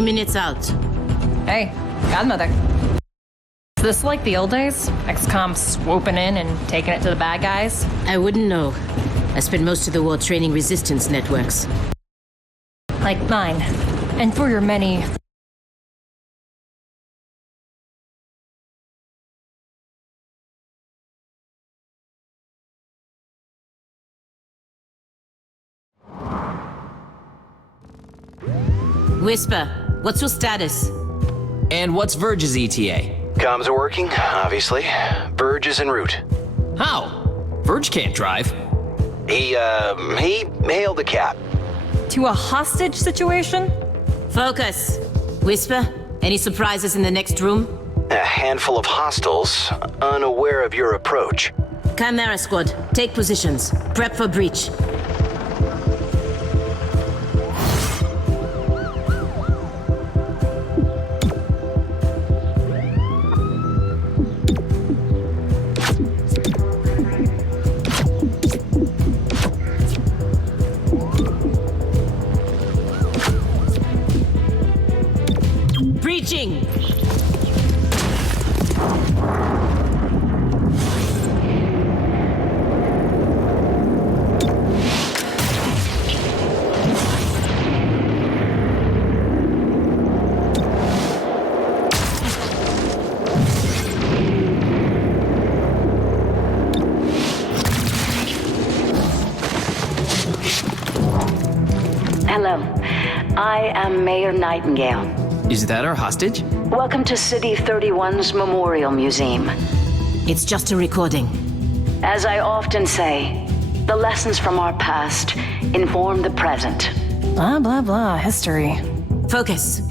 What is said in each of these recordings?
2 minutes out. Hey, godmother. Is this like the old days? XCOM swooping in and taking it to the bad guys? I wouldn't know. I spent most of the war training resistance networks. Like mine. And for your many... Whisper, what's your status? And what's Verge's ETA? Comms are working, obviously. Verge is en route. How? Verge can't drive. He hailed a cab. To a hostage situation? Focus. Whisper, any surprises in the next room? A handful of hostiles, unaware of your approach. Chimera squad, take positions. Prep for breach. Breaching! Hello, I am Mayor Nightingale. Is that our hostage? Welcome to City 31's Memorial Museum. It's just a recording. As I often say, the lessons from our past inform the present. Blah, blah, blah. History. Focus.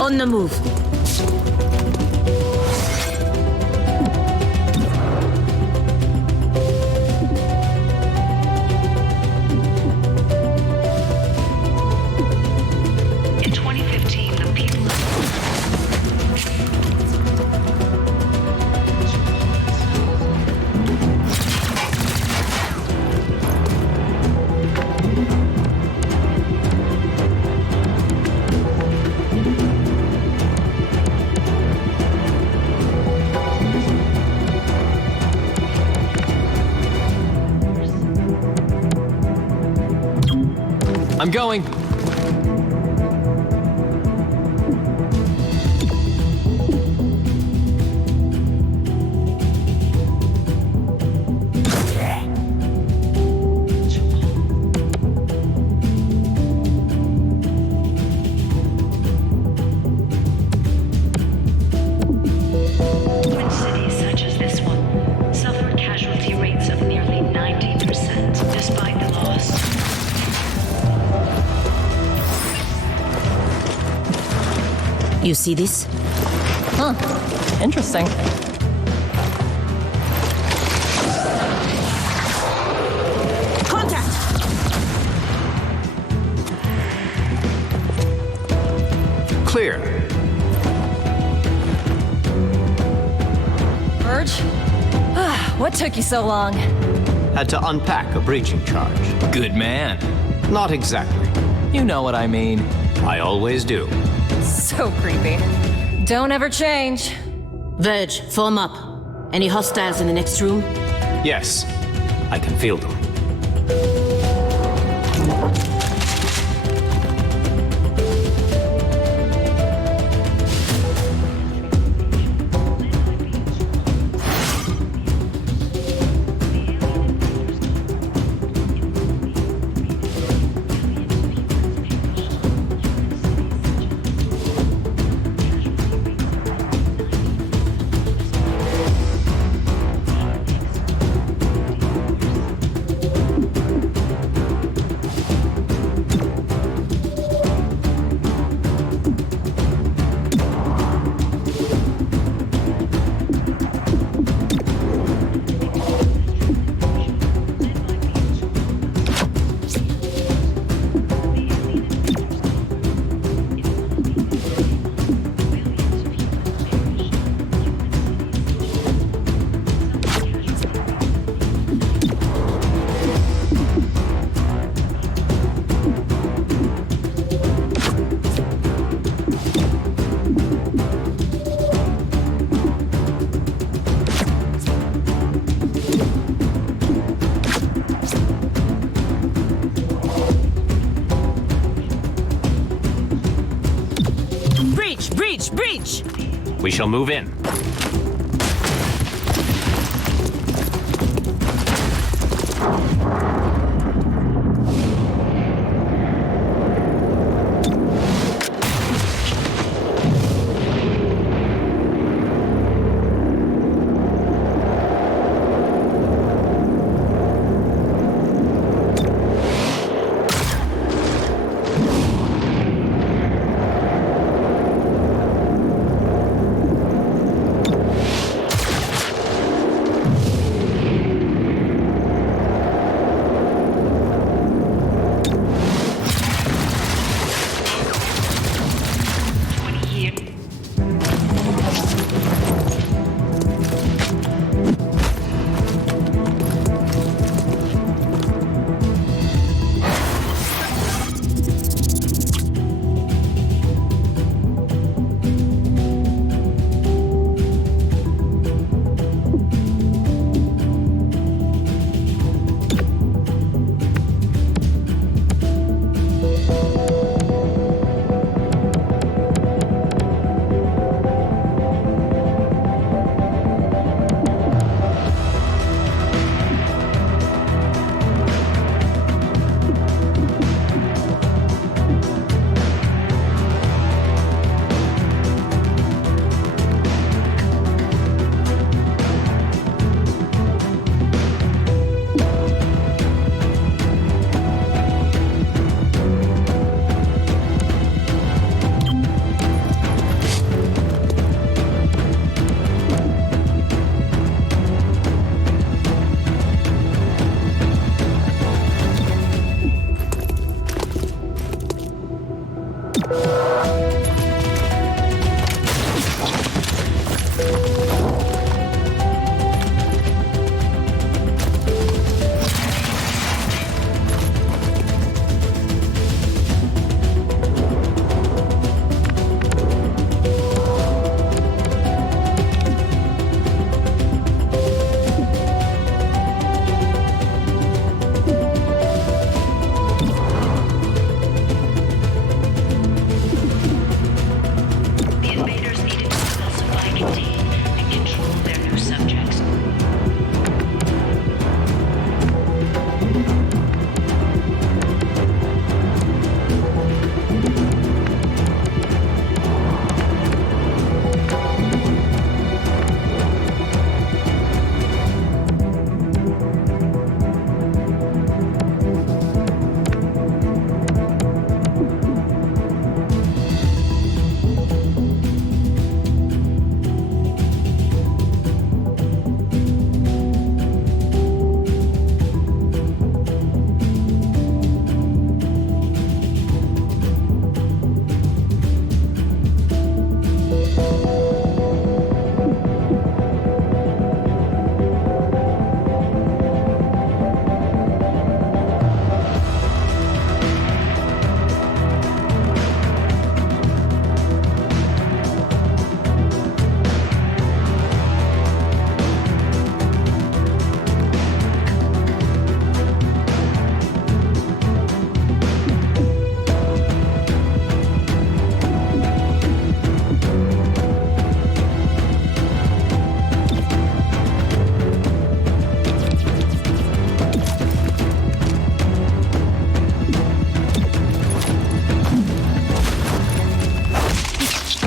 On the move. In 2015, the people I'm going. Twin cities such as this one suffered casualty rates of nearly 90% despite the loss. You see this? Huh. Interesting. Contact! Clear. Verge? What took you so long? Had to unpack a breaching charge. Good man. Not exactly. You know what I mean. I always do. So creepy. Don't ever change. Verge, form up. Any hostiles in the next room? Yes, I can feel them. Breach! We shall move in.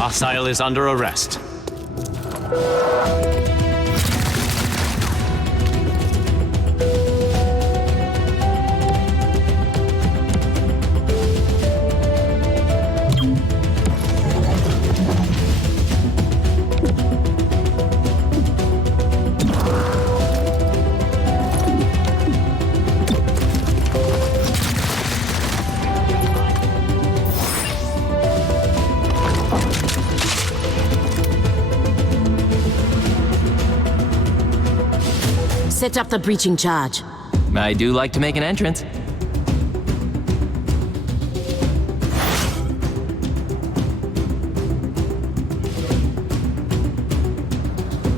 Hostile is under arrest. Set up the breaching charge. I do like to make an entrance.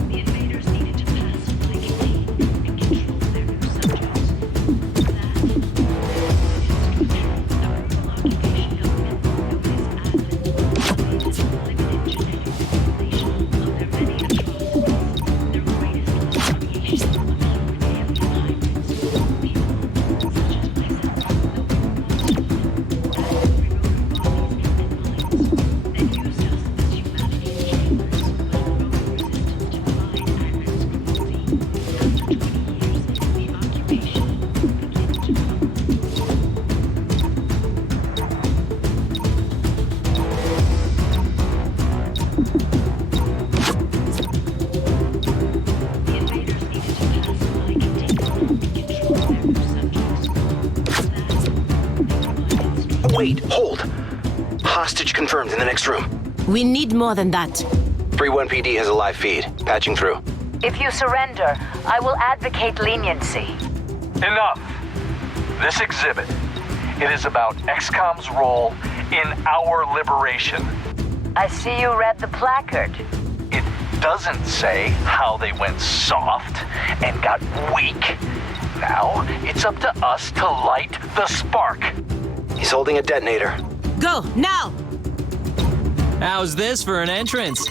The invaders needed to pass legally and control their new subjects. That occupation of men known as Athens, limited genetic population of their many atrocities, their greatest creation of humanity of hybrids, people such as myself, they used us as humanity's chambers, but growing resistance to divine Athens cruelty. After 20 years, the occupation began to crumble. The invaders needed to pacify, contain, and control their new subjects. That Wait, hold. Hostage confirmed in the next room. We need more than that. 3-1 PD has a live feed. Patching through. If you surrender, I will advocate leniency. Enough. This exhibit, it is about XCOM's role in our liberation. I see you read the placard. It doesn't say how they went soft and got weak. Now, it's up to us to light the spark. He's holding a detonator. Go, now! How's this for an entrance?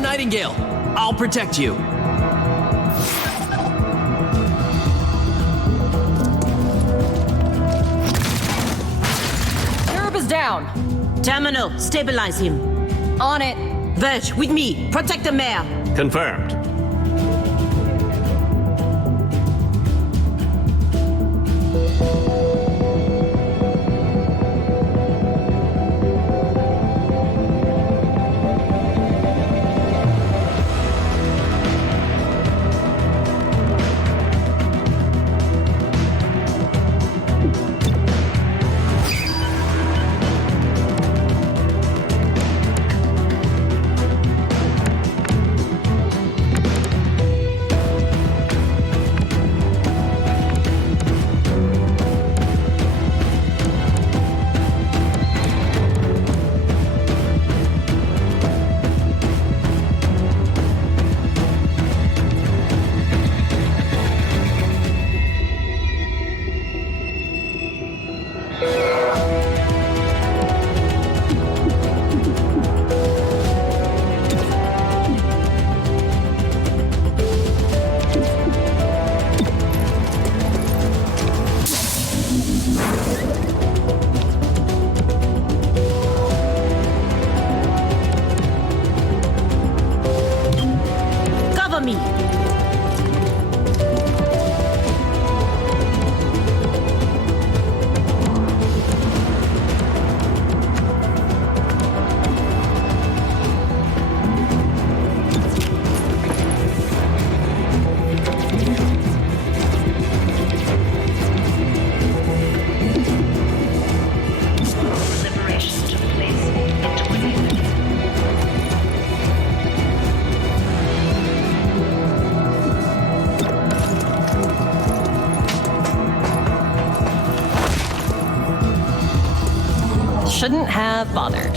You're Nightingale. I'll protect you. Europe is down. Terminal, stabilize him. On it. Verge, with me. Protect the mayor. Confirmed. Cover me. Liberation took place in 2013. Shouldn't have bothered.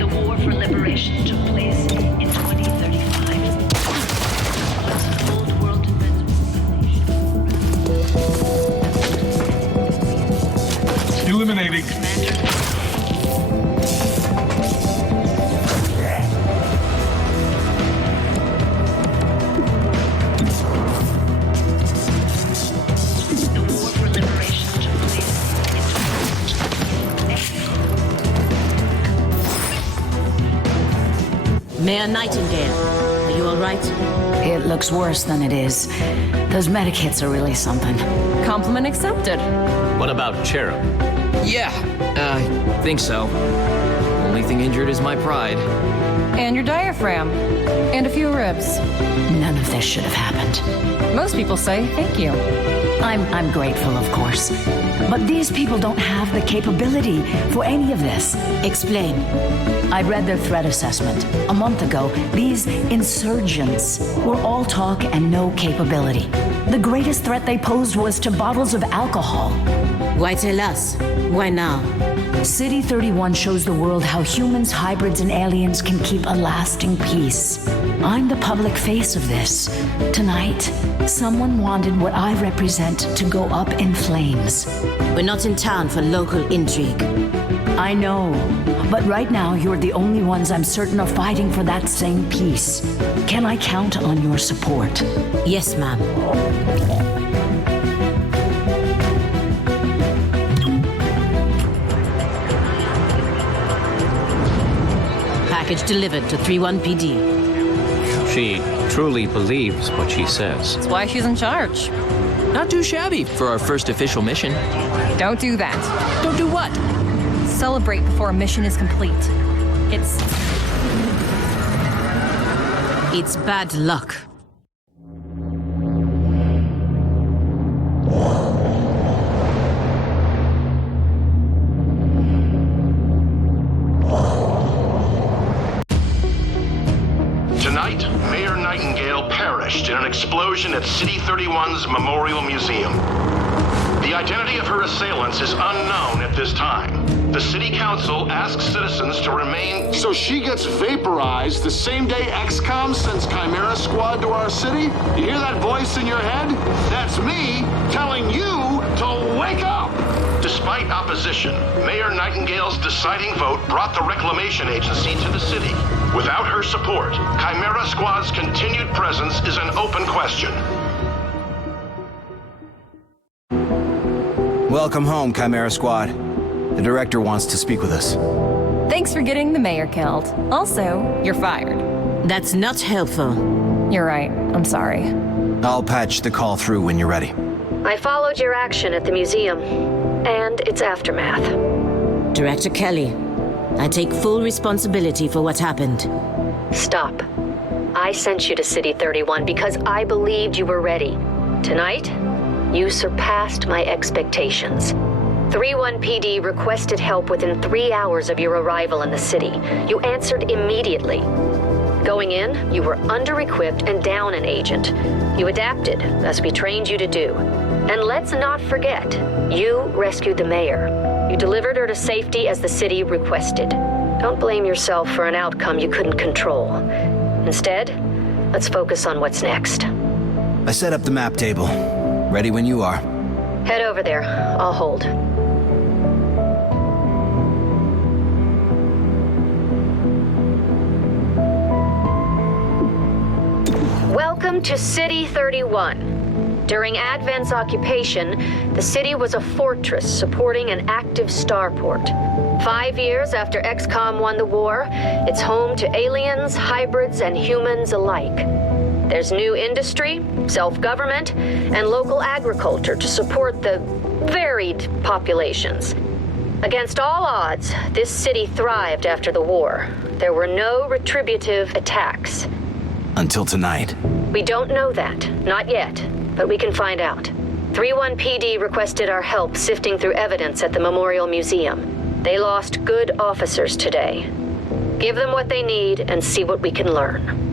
The war for liberation took place in 2035. Old world defense organization. Eliminating. The war for liberation took place in 2013. Mayor Nightingale, are you all right? It looks worse than it is. Those medic hits are really something. Compliment accepted. What about Cherub? Yeah, I think so. Only thing injured is my pride. And your diaphragm. And a few ribs. None of this should have happened. Most people say thank you. I'm grateful, of course. But these people don't have the capability for any of this. Explain. I read their threat assessment. A month ago, these insurgents were all talk and no capability. The greatest threat they posed was to bottles of alcohol. Why tell us? Why now? City 31 shows the world how humans, hybrids, and aliens can keep a lasting peace. I'm the public face of this. Tonight, someone wanted what I represent to go up in flames. We're not in town for local intrigue. I know, but right now you're the only ones I'm certain are fighting for that same peace. Can I count on your support? Yes, ma'am. Package delivered to 31 PD. She truly believes what she says. That's why she's in charge. Not too shabby for our first official mission. Don't do that. Don't do what? Celebrate before a mission is complete. It's bad luck. Tonight, Mayor Nightingale perished in an explosion at City 31's Memorial Museum. The identity of her assailants is unknown at this time. The City Council asks citizens to remain... So she gets vaporized the same day XCOM sends Chimera Squad to our city? You hear that voice in your head? That's me telling you to wake up! Despite opposition, Mayor Nightingale's deciding vote brought the Reclamation Agency to the city. Without her support, Chimera Squad's continued presence is an open question. Welcome home, Chimera Squad. The director wants to speak with us. Thanks for getting the mayor killed. Also, you're fired. That's not helpful. You're right. I'm sorry. I'll patch the call through when you're ready. I followed your action at the museum and its aftermath. Director Kelly, I take full responsibility for what happened. Stop. I sent you to City 31 because I believed you were ready. Tonight, you surpassed my expectations. 3-1 PD requested help within 3 hours of your arrival in the city. You answered immediately. Going in, you were under-equipped and down an agent. You adapted, as we trained you to do. And let's not forget, you rescued the mayor. You delivered her to safety as the city requested. Don't blame yourself for an outcome you couldn't control. Instead, let's focus on what's next. I set up the map table. Ready when you are. Head over there. I'll hold. Welcome to City 31. During Advent's occupation, the city was a fortress supporting an active starport. 5 years after XCOM won the war, it's home to aliens, hybrids, and humans alike. There's new industry, self-government, and local agriculture to support the varied populations. Against all odds, this city thrived after the war. There were no retributive attacks. Until tonight. We don't know that, not yet, but we can find out. 3-1 PD requested our help sifting through evidence at the Memorial Museum. They lost good officers today. Give them what they need and see what we can learn.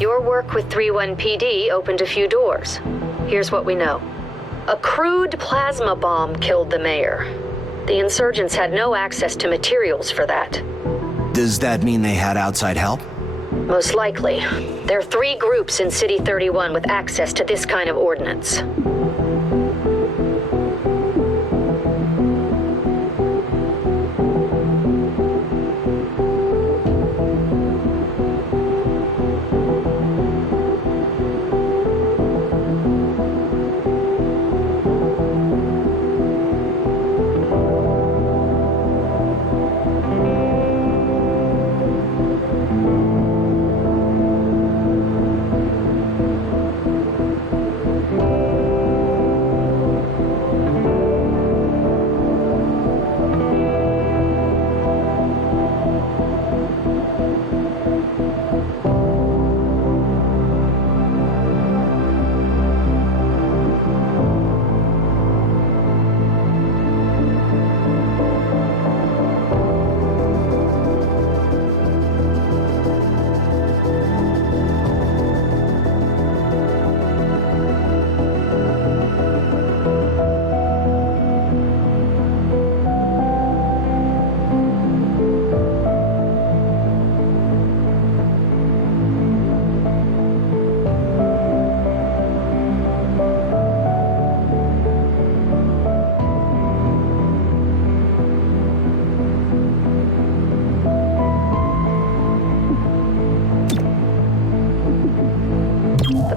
Your work with 3-1 PD opened a few doors. Here's what we know. A crude plasma bomb killed the mayor. The insurgents had no access to materials for that. Does that mean they had outside help? Most likely. There are 3 groups in City 31 with access to this kind of ordnance.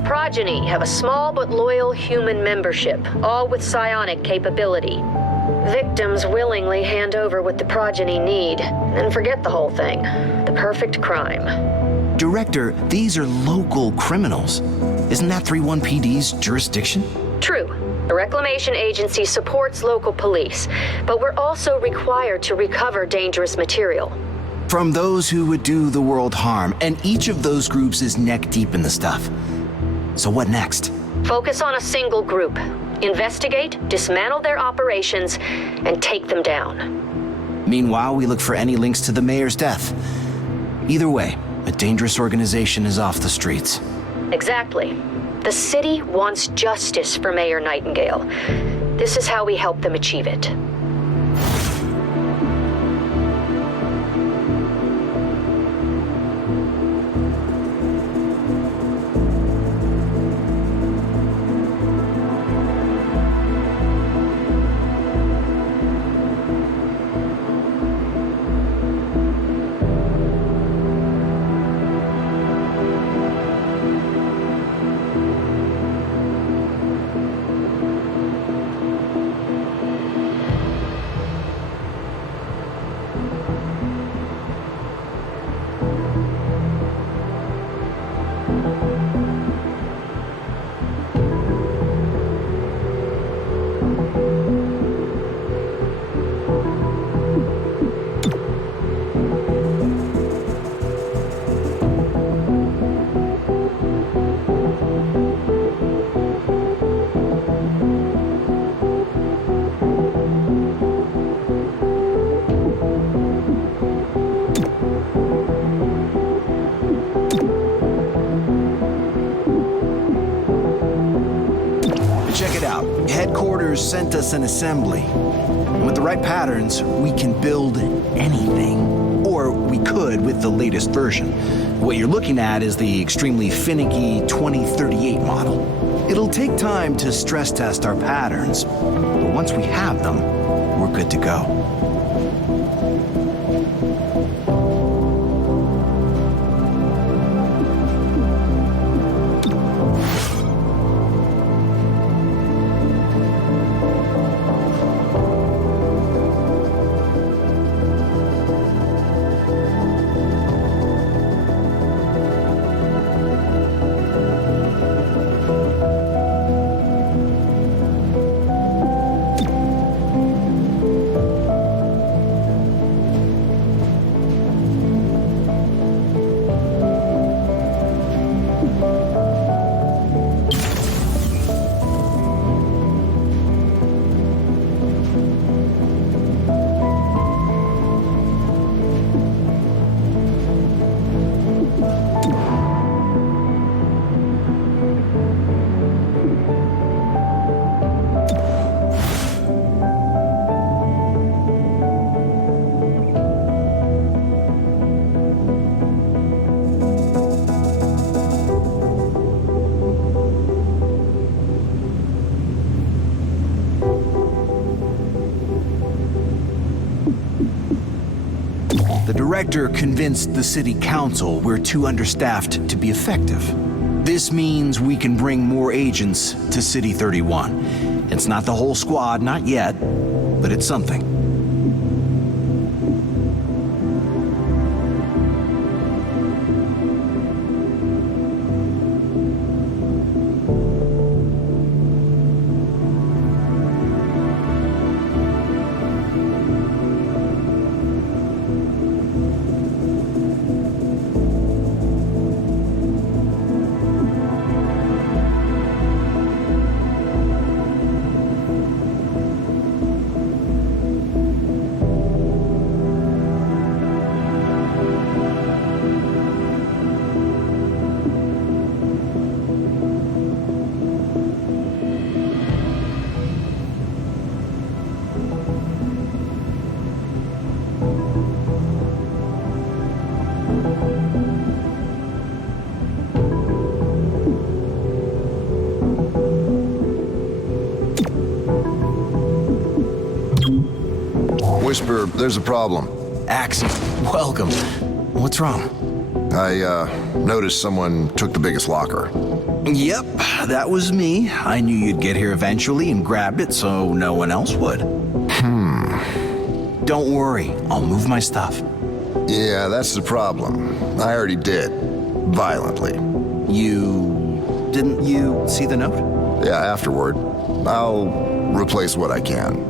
Progeny have a small but loyal human membership, all with psionic capability. Victims willingly hand over what the progeny need, and forget the whole thing. The perfect crime. Director, these are local criminals. Isn't that 3-1 PD's jurisdiction? True, The Reclamation Agency supports local police, but we're also required to recover dangerous material. From those who would do the world harm, and each of those groups is neck deep in the stuff. So what next? Focus on a single group. Investigate, dismantle their operations, and take them down. Meanwhile, we look for any links to the mayor's death. Either way, a dangerous organization is off the streets. Exactly. The city wants justice for Mayor Nightingale. This is how we help them achieve it. Check it out. Headquarters sent us an assembly. With the right patterns, we can build anything. Or we could with the latest version. What you're looking at is the extremely finicky 2038 model. It'll take time to stress test our patterns, but once we have them, we're good to go. The director convinced the city council we're too understaffed to be effective. This means we can bring more agents to City 31. It's not the whole squad, not yet, but it's something. Whisper, there's a problem. Axe, welcome. What's wrong? I noticed someone took the biggest locker. Yep, that was me. I knew you'd get here eventually and grab it so no one else would. Don't worry, I'll move my stuff. Yeah, that's the problem. I already did. Violently. Didn't you see the note? Yeah, afterward. I'll replace what I can.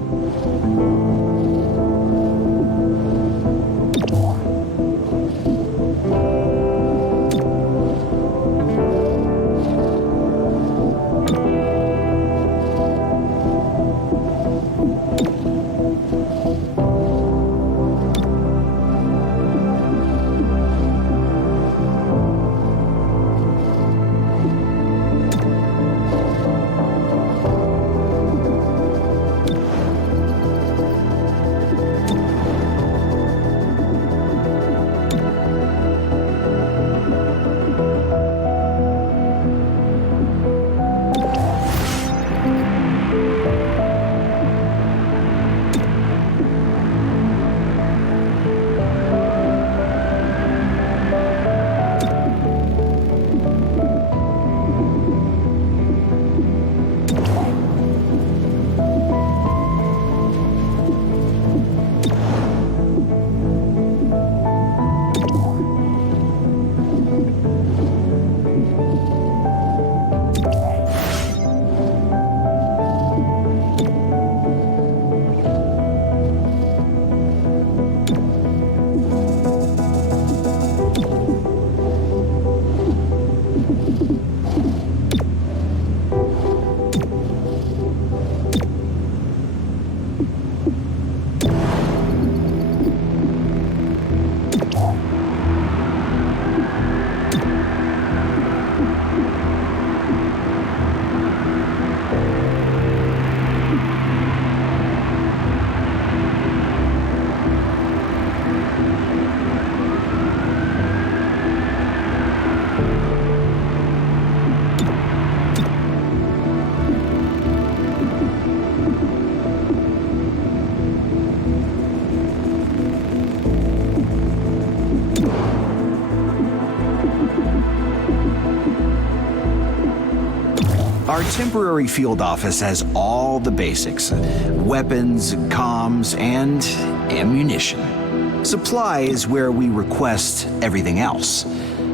Our temporary field office has all the basics: weapons, comms, and ammunition. Supply is where we request everything else.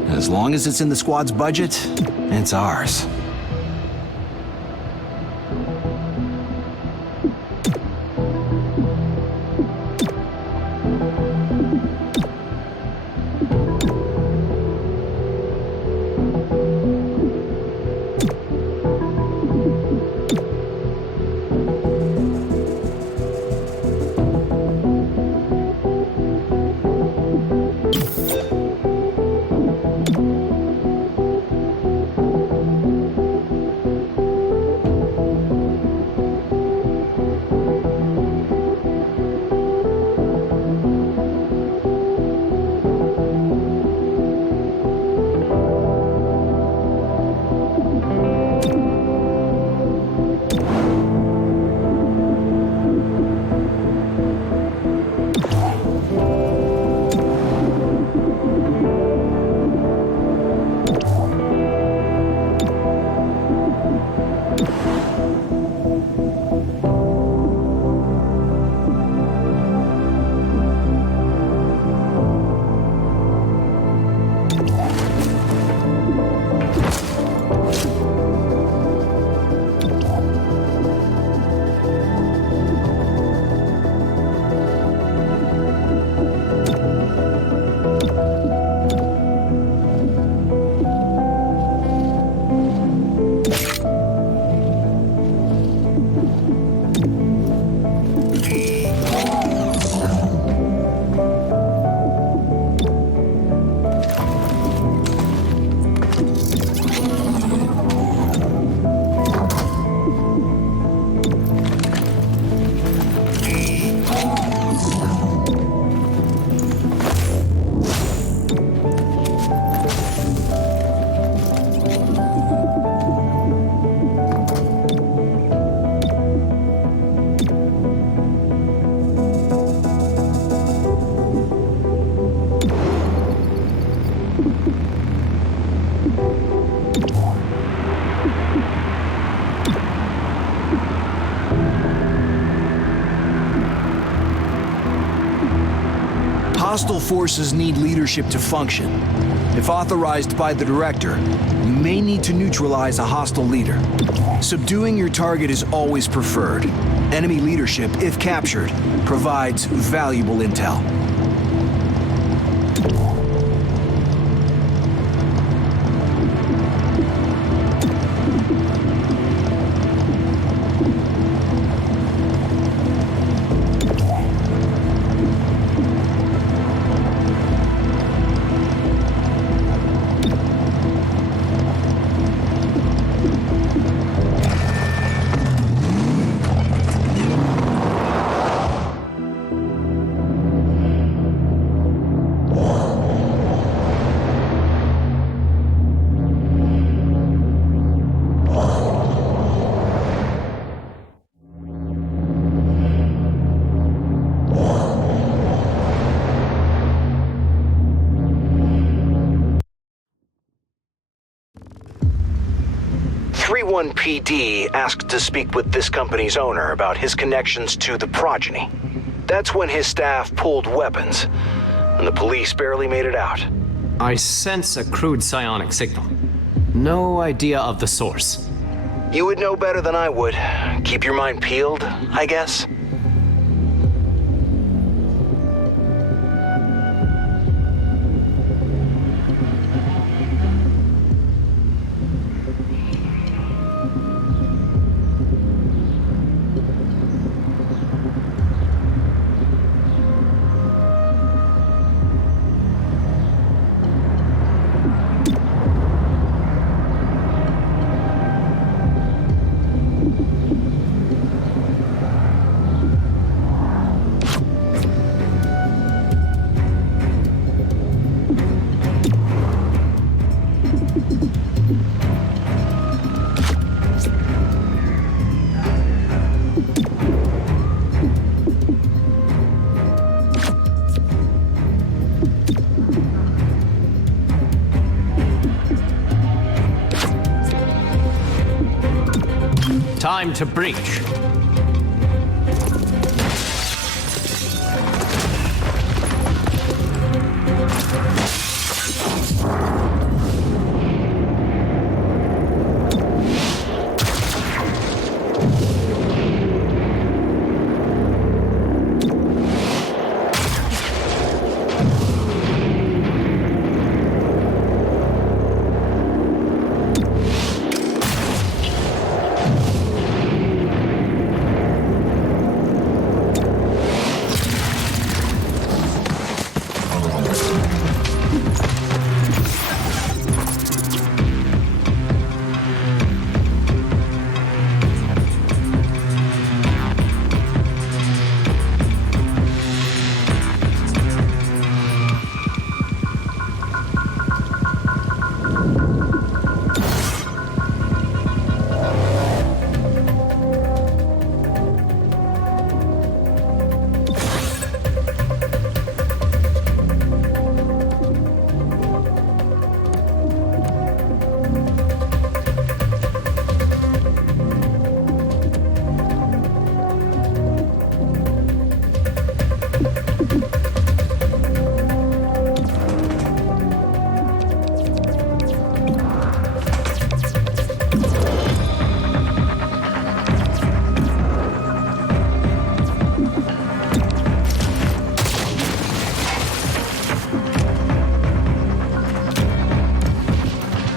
As long as it's in the squad's budget, it's ours. Hostile forces need leadership to function. If authorized by the director, you may need to neutralize a hostile leader. Subduing your target is always preferred. Enemy leadership, if captured, provides valuable intel. PD asked to speak with this company's owner about his connections to the progeny. That's when his staff pulled weapons, and the police barely made it out. I sense a crude psionic signal. No idea of the source. You would know better than I would. Keep your mind peeled, I guess. Time to breach.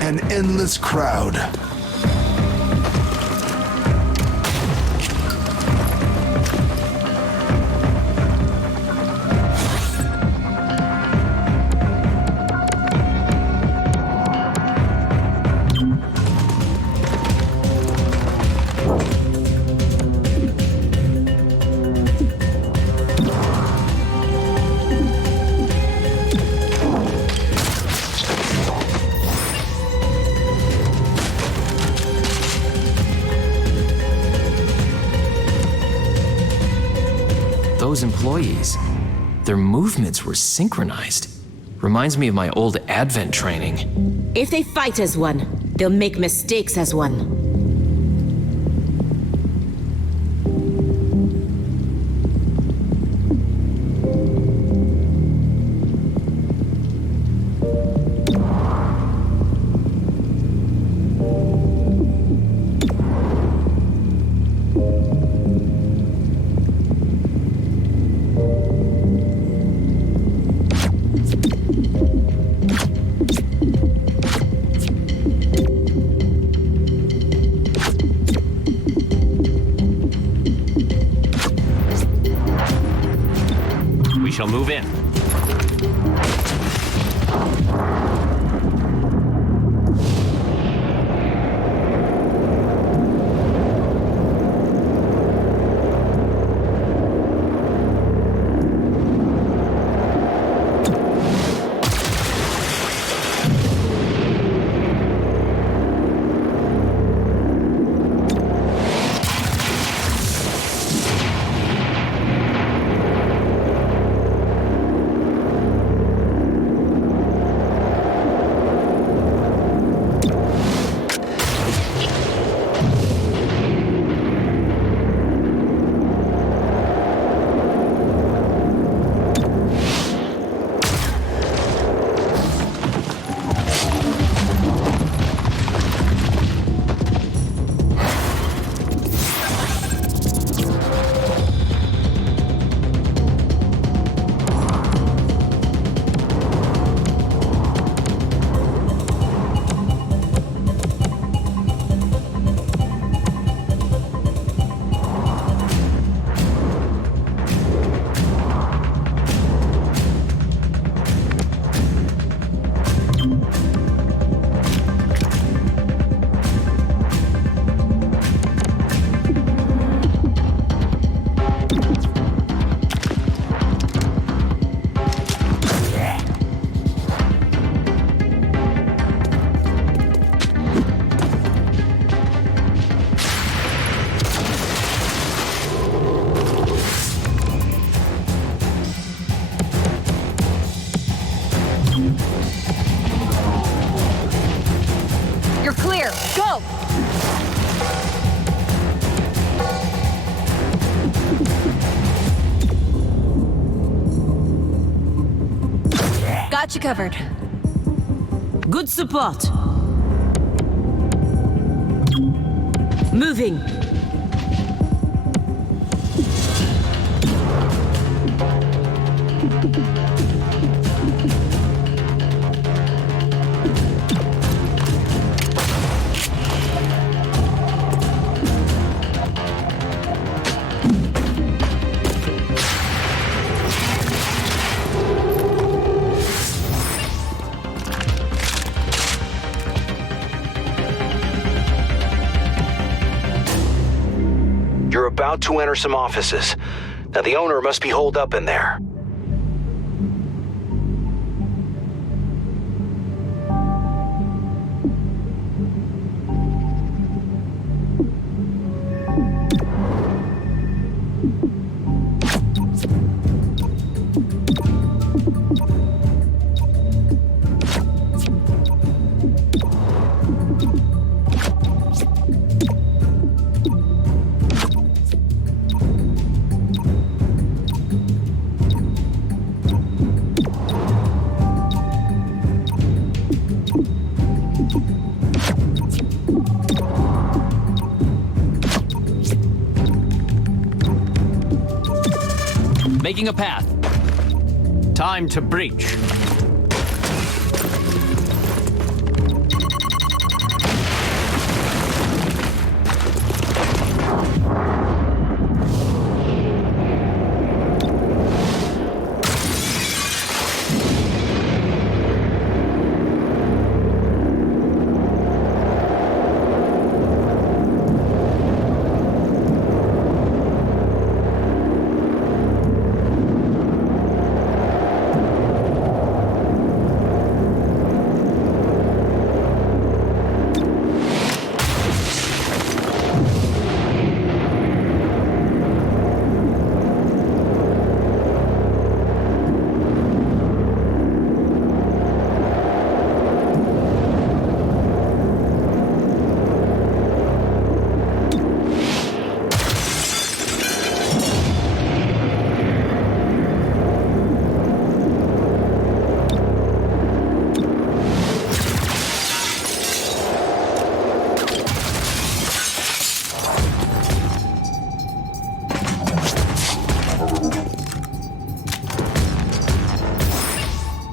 An endless crowd. Those employees, their movements were synchronized. Reminds me of my old Advent training. If they fight as one, they'll make mistakes as one. shall move in. You're clear. Go! Got you covered. Good support. Moving. You're about to enter some offices. Now the owner must be holed up in there. Making a path. Time to breach.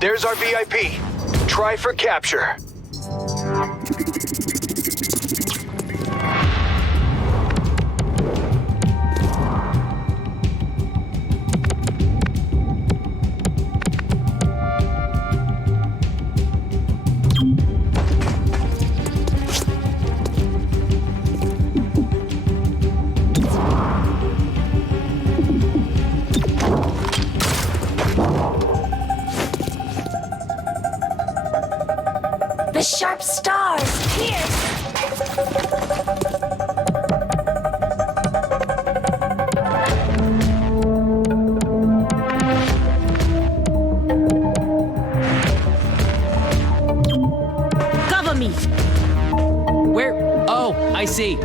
There's our VIP. Try for capture. I see.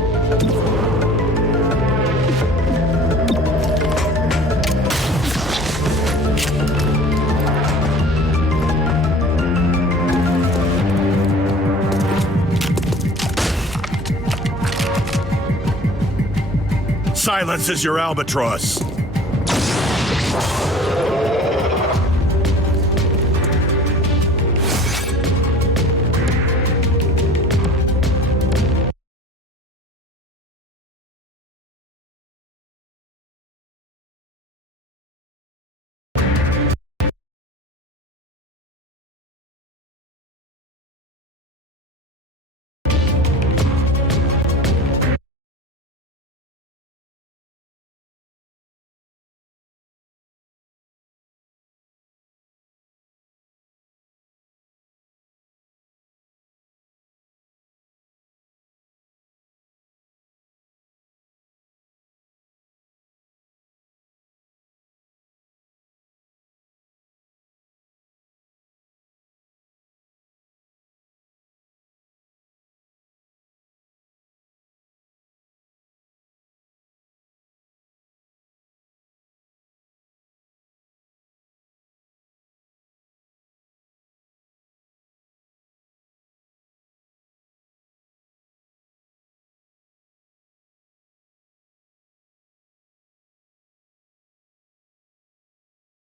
Silence is your albatross.